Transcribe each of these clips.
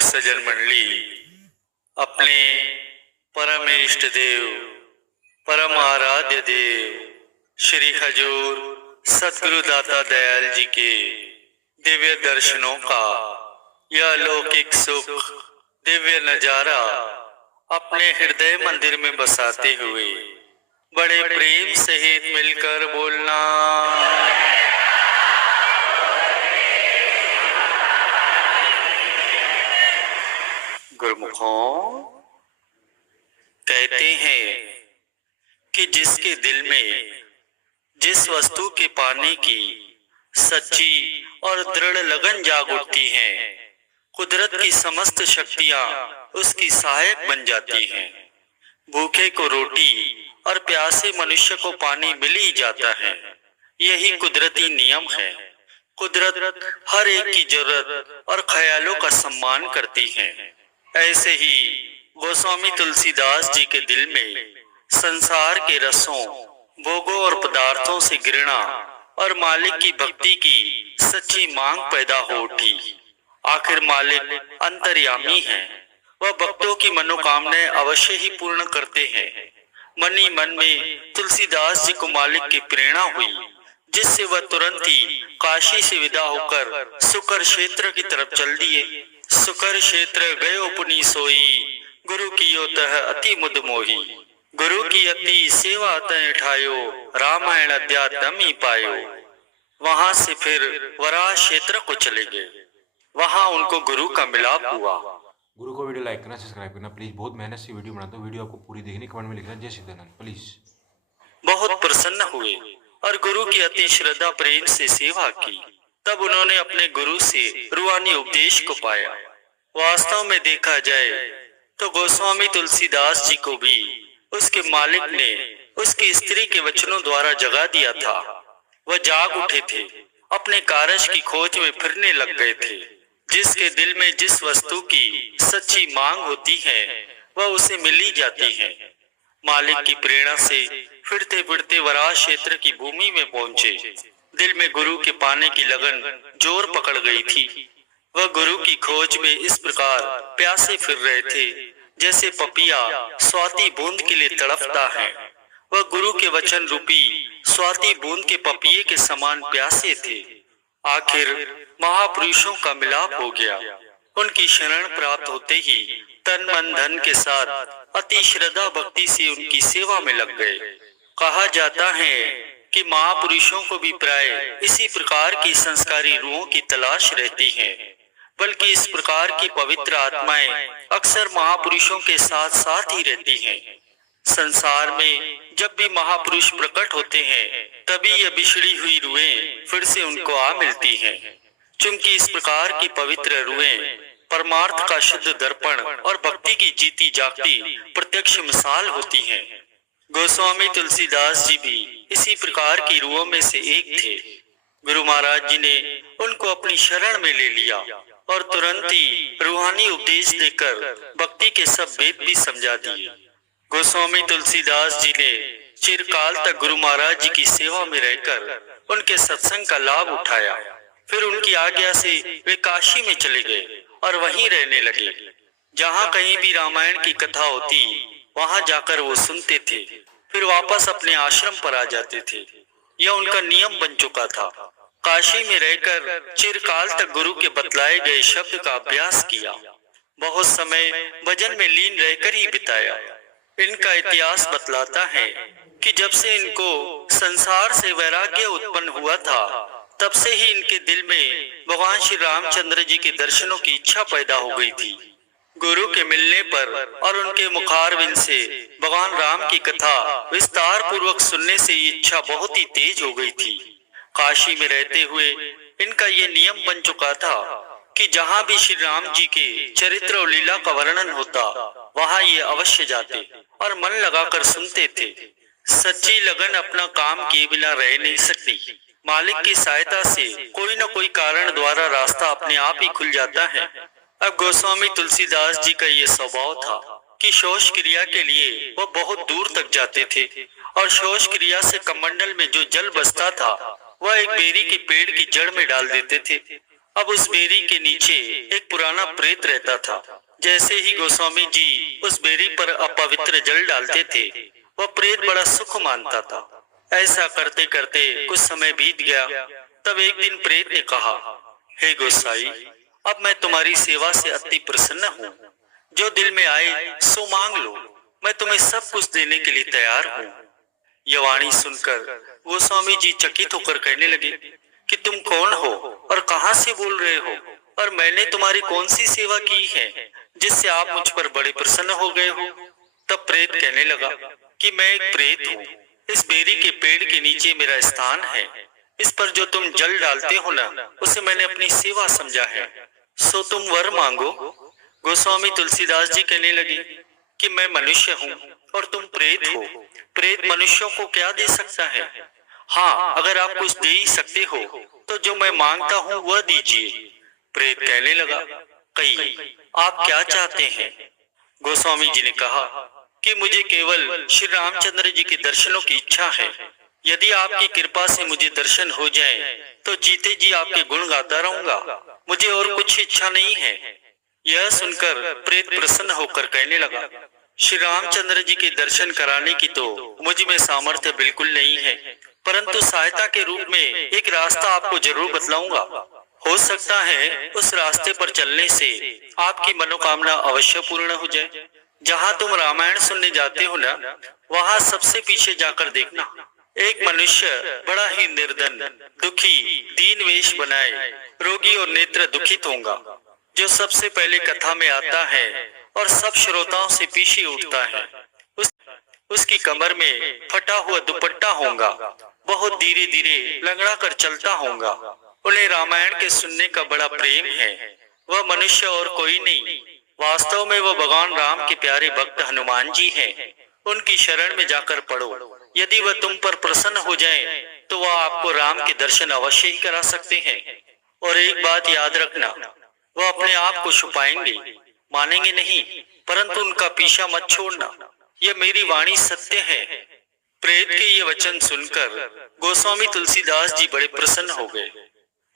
लोग सज्जन मंडली अपने परम इष्ट देव परम आराध्य देव श्री हजूर सतगुरु दाता दयाल जी के दिव्य दर्शनों का यह अलौकिक सुख दिव्य नजारा अपने हृदय मंदिर में बसाते हुए बड़े प्रेम सहित मिलकर बोलना। गुरुमुखों, कहते हैं कि जिसके दिल में जिस वस्तु के पाने की सच्ची और दृढ़ लगन जाग उठती है, कुदरत की समस्त शक्तियां उसकी सहायक बन जाती हैं। भूखे को रोटी और प्यासे मनुष्य को पानी मिल ही जाता है। यही कुदरती नियम है। कुदरत हर एक की जरूरत और ख्यालों का सम्मान करती है। ऐसे ही गोस्वामी तुलसीदास जी के दिल में संसार के रसों, भोगों और पदार्थों से घृणा और मालिक की भक्ति की सच्ची मांग पैदा हो उठी। आखिर मालिक अंतर्यामी है, वह भक्तों की मनोकामनाएं अवश्य ही पूर्ण करते हैं। मन ही मन में तुलसीदास जी को मालिक की प्रेरणा हुई, जिससे वह तुरंत ही काशी से विदा होकर सुकर क्षेत्र की तरफ चल दिए। सुकर क्षेत्र गयो पुनि सोई, गुरु कियो तह अति मुद मोही। गुरु की अति सेवा तय ठायो, रामायण अध्यात्म ही पायो। वहां से फिर वराह क्षेत्र को चले गए। वहां उनको गुरु का मिलाप हुआ। गुरु को वीडियो लाइक करना, सब्सक्राइब करना प्लीज। बहुत मेहनत से वीडियो बनाता हूँ। वीडियो आपको पूरी देखनी, कमेंट में लिखना जय सिद्धानंद प्लीज। बहुत प्रसन्न हुए और गुरु की अति श्रद्धा प्रेम से सेवा की। तब उन्होंने अपने गुरु से रूहानी उपदेश को पाया। वास्तव में देखा जाए तो गोस्वामी तुलसीदास जी को भी उसके मालिक ने उसकी स्त्री के वचनों द्वारा जगा दिया था। वह जाग उठे थे, अपने कारज की खोज में फिरने लग गए थे। जिसके दिल में जिस वस्तु की सच्ची मांग होती है, वह उसे मिल ही जाती है। मालिक की प्रेरणा से फिरते फिरते वराह क्षेत्र की भूमि में पहुंचे। दिल में गुरु के पाने की लगन जोर पकड़ गई थी। वह गुरु की खोज में इस प्रकार प्यासे फिर रहे थे जैसे पपिया स्वाति बूंद के लिए तड़पता है। वह गुरु के वचन रूपी स्वाति बूंद के पपिये के समान प्यासे थे। आखिर महापुरुषों का मिलाप हो गया। उनकी शरण प्राप्त होते ही तन मन धन के साथ अति श्रद्धा भक्ति से उनकी सेवा में लग गए। कहा जाता है कि महापुरुषों को भी प्राय इसी प्रकार की संस्कारी रूहों की तलाश रहती है। बल्कि इस प्रकार की पवित्र आत्माएं अक्सर महापुरुषों के साथ साथ ही रहती हैं। संसार में जब भी महापुरुष प्रकट होते हैं, तभी यह बिछड़ी हुई रूहें फिर से उनको आ मिलती हैं। चूंकि इस प्रकार की पवित्र रूहें परमार्थ का शुद्ध दर्पण और भक्ति की जीती जागती प्रत्यक्ष मिसाल होती हैं। गोस्वामी तुलसीदास जी भी इसी प्रकार की रूहों में से एक थे। गुरु महाराज जी ने उनको अपनी शरण में ले लिया और तुरंत ही रूहानी उपदेश देकर भक्ति के सब वेद भी समझा दिए। गोस्वामी तुलसीदास जी ने चिरकाल तक गुरु महाराज जी की सेवा में रहकर उनके सत्संग का लाभ उठाया। फिर उनकी आज्ञा से वे काशी में चले गए और वहीं रहने लगे। जहाँ कहीं भी रामायण की कथा होती, वहां जाकर वो सुनते थे, फिर वापस अपने आश्रम पर आ जाते थे। यह उनका नियम बन चुका था। काशी में रहकर चिरकाल तक गुरु के बतलाए गए शब्द का अभ्यास किया। बहुत समय भजन में लीन रहकर ही बिताया। इनका इतिहास बतलाता है कि जब से इनको संसार से वैराग्य उत्पन्न हुआ था, तब से ही इनके दिल में भगवान श्री रामचंद्र जी के दर्शनों की इच्छा पैदा हो गई थी। गुरु के मिलने पर और उनके मुखारविंद से भगवान राम की कथा विस्तार पूर्वक सुनने से ये इच्छा बहुत ही तेज हो गई थी। काशी में रहते हुए इनका ये नियम बन चुका था कि जहाँ भी श्री राम जी के चरित्र और लीला का वर्णन होता, वहाँ ये अवश्य जाते और मन लगाकर सुनते थे। सच्ची लगन अपना काम किए बिना रह नहीं सकती। मालिक की सहायता से कोई न कोई कारण द्वारा रास्ता अपने आप ही खुल जाता है। अब गोस्वामी तुलसीदास जी का ये स्वभाव था कि शोष क्रिया के लिए वह बहुत दूर तक जाते थे और शोष क्रिया से कमंडल में जो जल बसता था, वह एक बेरी के पेड़ की जड़ में डाल देते थे। अब उस बेरी के नीचे एक पुरानी पुराना प्रेत रहता था। जैसे ही गोस्वामी जी उस बेरी पर अपवित्र जल डालते थे, वह प्रेत बड़ा सुख मानता था। ऐसा करते करते कुछ समय बीत गया। तब एक दिन प्रेत ने कहा, हे गोसाई, अब मैं तुम्हारी सेवा से अति प्रसन्न हूँ। जो दिल में आए सो मांग लो, मैं तुम्हें सब कुछ देने के लिए तैयार हूँ। यह वाणी सुनकर गोस्वामी जी चकित होकर कहने लगे कि तुम कौन हो और कहाँ से बोल रहे हो, और मैंने तुम्हारी कौन सी सेवा की है जिससे आप मुझ पर बड़े प्रसन्न हो गए हो। तब प्रेत कहने लगा कि मैं एक प्रेत हूँ। इस बेरी के पेड़ के नीचे मेरा स्थान है। इस पर जो तुम जल डालते हो ना, उसे मैंने अपनी सेवा समझा है। सो तुम वर मांगो। गोस्वामी तुलसीदास जी कहने लगे कि मैं मनुष्य हूँ और तुम प्रेत हो। प्रेत मनुष्यों को क्या दे सकता है? हाँ, अगर आप कुछ दे ही सकते हो तो जो मैं मांगता हूँ वह दीजिए। प्रेत कहने लगा, कहिए आप क्या चाहते हैं? गोस्वामी जी ने कहा कि मुझे केवल श्री रामचंद्र जी के दर्शनों की इच्छा है। यदि आपकी कृपा से मुझे दर्शन हो जाए तो जीते जी आपके गुण गाता रहूंगा। मुझे और कुछ इच्छा नहीं है। यह सुनकर प्रेत प्रसन्न होकर कहने लगा, श्री रामचंद्र जी के दर्शन कराने की तो मुझ में सामर्थ्य बिल्कुल नहीं है, परंतु सहायता के रूप में एक रास्ता आपको जरूर बतलाऊंगा। हो सकता है उस रास्ते पर चलने से आपकी मनोकामना अवश्य पूर्ण हो जाए। जहाँ तुम रामायण सुनने जाते हो ना, वहाँ सबसे पीछे जाकर देखना, एक मनुष्य बड़ा ही निर्धन, दुखी, दीन वेश बनाए, रोगी और नेत्र दुखित होगा, जो सबसे पहले कथा में आता है और सब श्रोताओं से पीछे उठता है। उसकी कमर में फटा हुआ दुपट्टा होगा, बहुत धीरे धीरे लंगड़ा कर चलता होगा। उन्हें रामायण के सुनने का बड़ा प्रेम है। वह मनुष्य और कोई नहीं, वास्तव में वह भगवान राम के प्यारे भक्त हनुमान जी हैं। उनकी शरण में जाकर पढ़ो। यदि वह तुम पर प्रसन्न हो जाएं, तो वह आपको राम के दर्शन अवश्य ही करा सकते हैं। और एक बात याद रखना, वह अपने आप को छुपाएंगे, मानेंगे नहीं, परंतु उनका पीछा मत छोड़ना। यह मेरी वाणी सत्य है। प्रेत के ये वचन सुनकर गोस्वामी तुलसीदास जी बड़े प्रसन्न हो गए।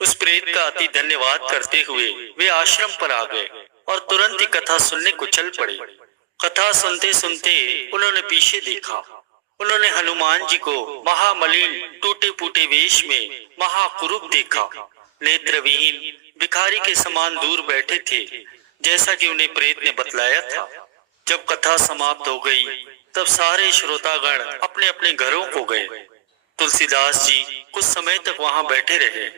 उस प्रेत का अति धन्यवाद करते हुए वे आश्रम पर आ गए और तुरंत ही कथा सुनने को चल पड़े। कथा सुनते सुनते उन्होंने पीछे देखा। उन्होंने हनुमान जी को महामलिन टूटे फूटे वेश में महाकुरूप देखा। नेत्रविहीन भिखारी के समान दूर बैठे थे, जैसा कि उन्हें प्रेत ने बतलाया था। जब कथा समाप्त हो गई, तब सारे श्रोतागण अपने अपने घरों को गए। तुलसीदास जी कुछ समय तक वहां बैठे रहे।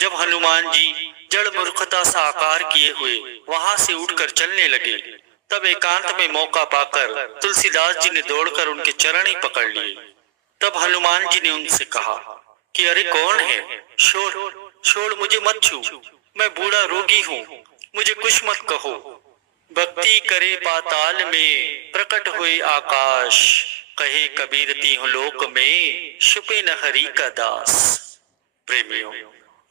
जब हनुमान जी जड़ मूर्खता सा आकार किए हुए वहां से उठकर चलने लगे, तब एकांत में मौका पाकर तुलसीदास जी ने दौड़कर उनके चरण ही पकड़ लिए। तब हनुमान जी ने उनसे कहा कि अरे कौन है? छोड़ मुझे मत छू, मैं बूढ़ा रोगी हूँ, मुझे कुछ मत कहो। भक्ति करे पाताल में प्रकट हुए आकाश, कहे कबीर तीहु लोक में छुपे न हरि का दास। प्रेमियों,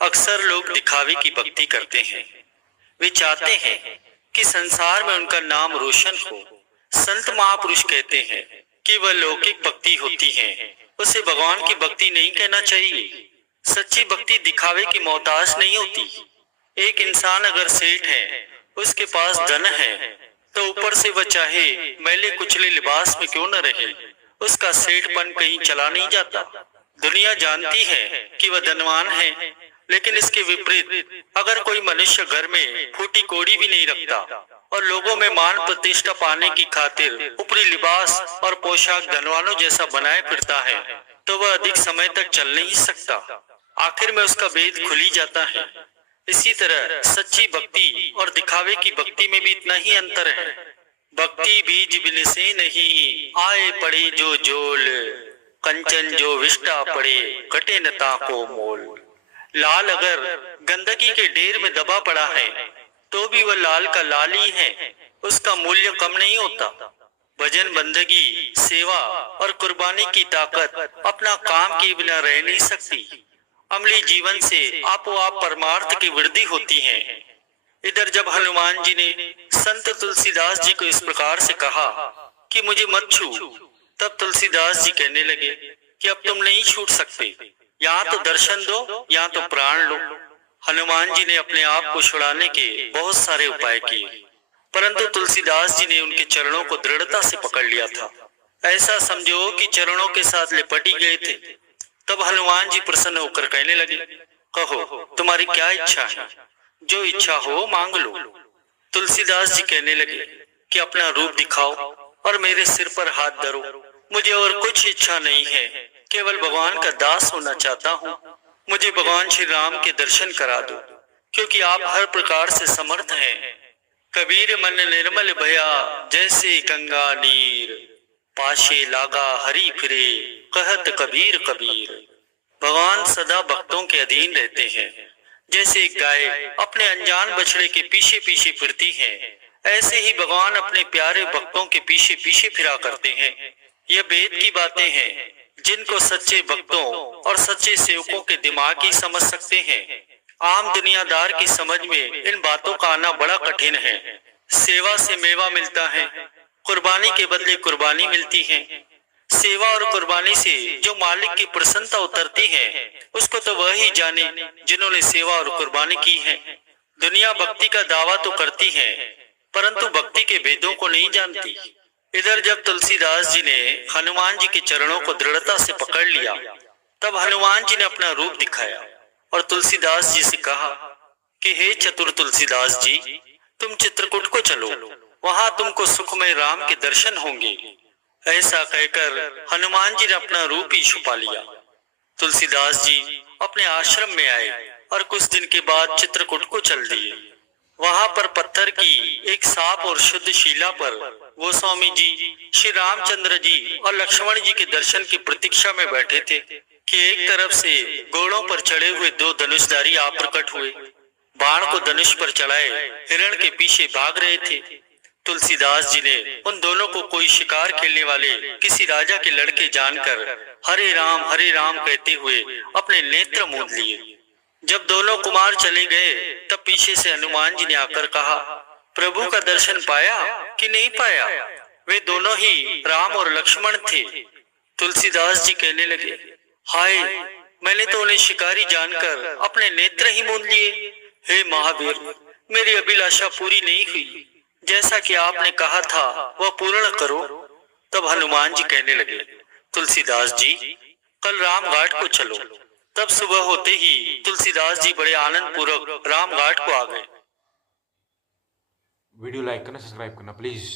अक्सर लोग दिखावे की भक्ति करते हैं। वे चाहते हैं कि संसार में उनका नाम रोशन हो। संत महापुरुष कहते हैं कि वह लौकिक भक्ति होती है, उसे भगवान की भक्ति नहीं कहना चाहिए। सच्ची भक्ति दिखावे की मोहताज नहीं होती। एक इंसान अगर सेठ है, उसके पास धन है, तो ऊपर से वह चाहे मैले कुचले लिबास में क्यों न रहे, उसका सेठपन कहीं चला नहीं जाता। दुनिया जानती है कि वह धनवान है, लेकिन इसके विपरीत अगर कोई मनुष्य घर में फूटी कोड़ी भी नहीं रखता और लोगों में मान प्रतिष्ठा पाने की खातिर ऊपरी लिबास और पोशाक धनवानों जैसा बनाए फिरता है, तो वह अधिक समय तक चल नहीं सकता। आखिर में उसका भेद खुल ही जाता है। इसी तरह सच्ची भक्ति और दिखावे की भक्ति में भी इतना ही अंतर है। भक्ति बीज बिन से नहीं, आए पड़े जो जोल, कंचन जो विष्टा पड़े, कटे न ताको मोल। लाल अगर गंदगी के ढेर में दबा पड़ा है, तो भी वह लाल का लाल ही है, उसका मूल्य कम नहीं होता। भजन, बंदगी, सेवा और कुर्बानी की ताकत अपना काम के बिना रह नहीं सकती। अमली जीवन से आपो आप परमार्थ की वृद्धि होती है। इधर जब हनुमान जी ने संत तुलसीदास जी को इस प्रकार से कहा कि मुझे मत छू, तब तुलसीदास जी कहने लगे कि अब तुम नहीं छूट सकते, यहाँ तो दर्शन दो, यहाँ तो प्राण लो। हनुमान जी ने अपने आप को छुड़ाने के बहुत सारे उपाय किए, परंतु तुलसीदास जी ने उनके चरणों को दृढ़ता से पकड़ लिया था। ऐसा समझो कि चरणों के साथ लिपट ही गए थे। तब हनुमान जी प्रसन्न होकर कहने लगे, कहो तुम्हारी क्या इच्छा है, जो इच्छा हो मांग लो। तुलसीदास जी कहने लगे कि अपना रूप दिखाओ और मेरे सिर पर हाथ धरो। मुझे और कुछ इच्छा नहीं है, केवल भगवान का दास होना चाहता हूँ। मुझे भगवान श्री राम के दर्शन करा दो, क्योंकि आप हर प्रकार से समर्थ हैं। कबीर मन निर्मल भया, जैसे गंगा नीर, पाशे लागा हरि फिरे, कहत कबीर कबीर। भगवान सदा भक्तों के अधीन रहते हैं। जैसे गाय अपने अनजान बछड़े के पीछे पीछे फिरती है, ऐसे ही भगवान अपने प्यारे भक्तों के पीछे पीछे फिरा करते हैं। यह वेद की बातें हैं, जिनको सच्चे भक्तों और सच्चे सेवकों के दिमाग ही समझ सकते हैं। आम दुनियादार की समझ में इन बातों का आना बड़ा कठिन है। सेवा से मेवा मिलता है, कुर्बानी के बदले कुर्बानी मिलती है। सेवा और कुर्बानी से जो मालिक की प्रसन्नता उतरती है, उसको तो वह ही जाने जिन्होंने सेवा और कुर्बानी की है। दुनिया भक्ति का दावा तो करती है, परंतु भक्ति के भेदों को नहीं जानती। इधर जब तुलसीदास जी ने हनुमान जी के चरणों को दृढ़ता से पकड़ लिया, तब हनुमान जी ने अपना रूप दिखाया और तुलसीदास जी से कहा कि हे चतुर तुलसीदास जी, तुम चित्रकूट को चलो, वहां तुमको सुखमय राम के दर्शन होंगे। ऐसा कहकर हनुमान जी ने अपना रूप ही छुपा लिया। तुलसीदास जी अपने आश्रम में आए और कुछ दिन के बाद चित्रकूट को चल दिए। वहां पर पत्थर की एक साफ और शुद्ध शिला पर गोस्वामी जी, श्री रामचंद्र जी और लक्ष्मण जी के दर्शन की प्रतीक्षा में बैठे थे कि एक तरफ से घोड़ों पर चढ़े हुए दो धनुषधारी आप प्रकट हुए। बाण को धनुष पर चढ़ाए हिरण के पीछे भाग रहे थे। तुलसीदास जी ने उन दोनों को कोई शिकार खेलने वाले किसी राजा के लड़के जानकर हरे राम कहते हुए अपने नेत्र मूंद लिए। जब दोनों कुमार चले गए, तब पीछे से हनुमान जी ने आकर कहा, प्रभु का दर्शन पाया कि नहीं पाया? वे दोनों ही राम और लक्ष्मण थे। तुलसीदास जी कहने लगे, हाय, मैंने तो उन्हें शिकारी जानकर अपने नेत्र ही मूंद लिए। हे महावीर, मेरी अभिलाषा पूरी नहीं हुई। जैसा कि आपने कहा था वह पूर्ण करो। तब हनुमान जी कहने लगे, तुलसीदास जी, कल राम घाट को चलो। तब सुबह होते ही तुलसीदास जी बड़े आनंद पूर्वक राम घाट को आ गए। वीडियो लाइक करना, सब्सक्राइब करना प्लीज़।